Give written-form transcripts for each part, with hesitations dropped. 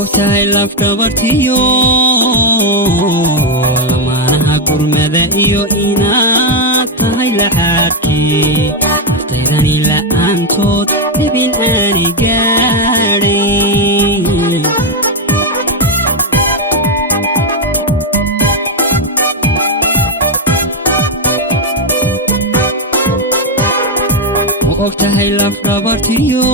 ogtahay lafdhabartiyo lamaanaha gurmada iyo inaad tahay laxaadkii ardaydani la'aantood dhibin aani gaadhay ma ogtahay lafdhabartiyo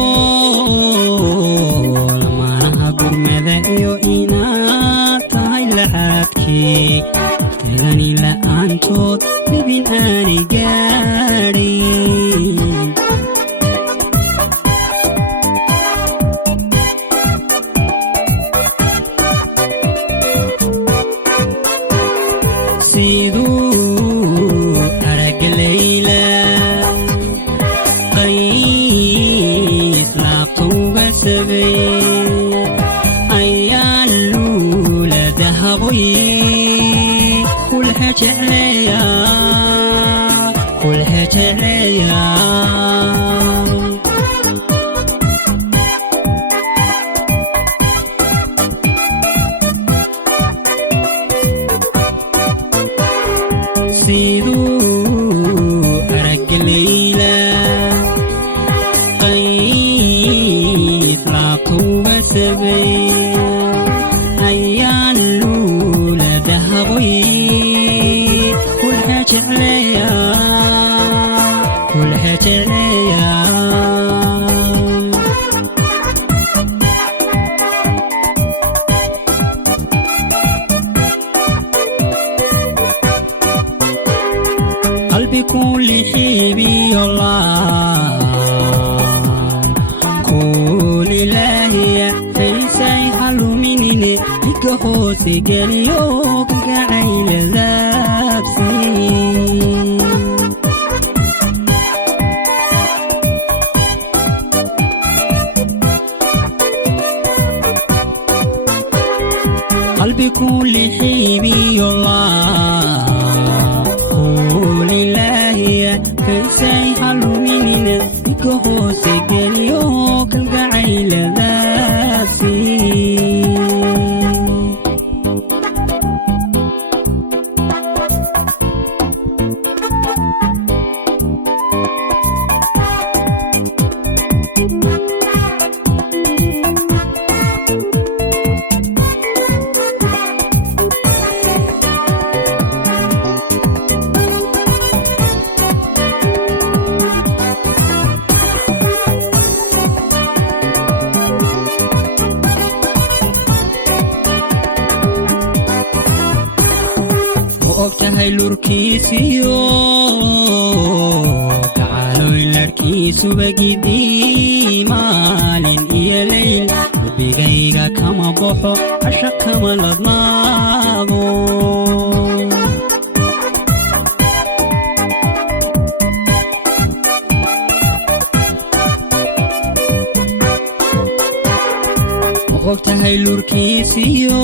gurmada iyo inaad tahay laxaadkii ardaydani la'aantood dhibin aani gaadhin siduu aragga layla qays laabta uga sabay كلها جعليا سيدو أرق الليلة قيس لابطو بسبي أيان لولا ذهبي كلها جعليا كلها جعليا قلبي كل حبي الله كل إلهي فيسي حلو مني لكهوسي قريوك كعيل ذابسي قلبي كل حبي الله كل إلهي فيسي حلو مني لكهوسي قريوك كعيل ذابسي ogtahay lurkiisiyo gacaloy larkiisuba gidii maalin iyo layl qalbigayga kama baxo casha kama ladnaado ogtahay lurkiisiyo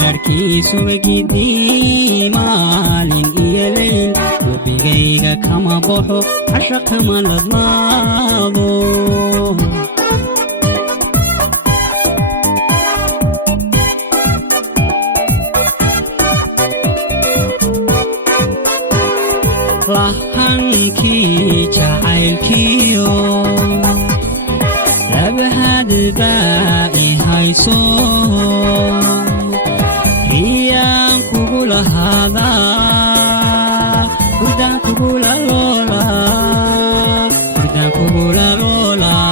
larkiisuba gidii maalin iyo layl qalbigayga kama baxo casha kama ladnaado lahankii jacaylkiyo labahadbaa i hayso riyaan kugu lahaadaa hurdaan kugula loolaa hurdaan kugula loolaa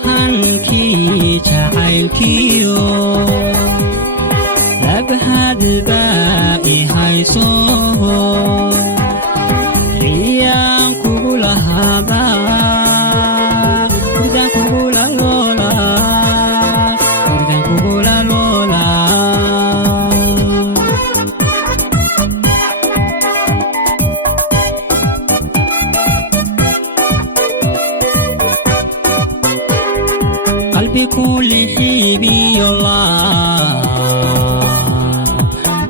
lahankii jacayl jacaylkiyo labhadba ihayso iyaan kugu lahaada hurdaan kugula loola hurdaan kugula loola qalbi kulli xiibiyo laa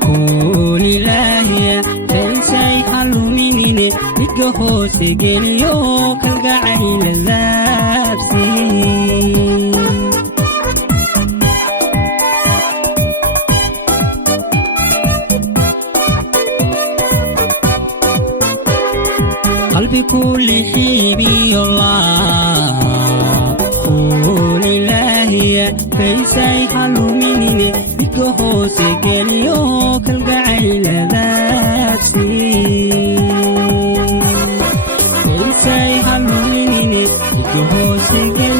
kuulilaahiya faysay haluminine midka hoose geliyo kalgacayla laabsi qalbi kulli xiibiyo laa kuulilaahiya faysay haluminine midka hoose geliyo kalgacayla laabsi faysay haluminine midka hoose geliyo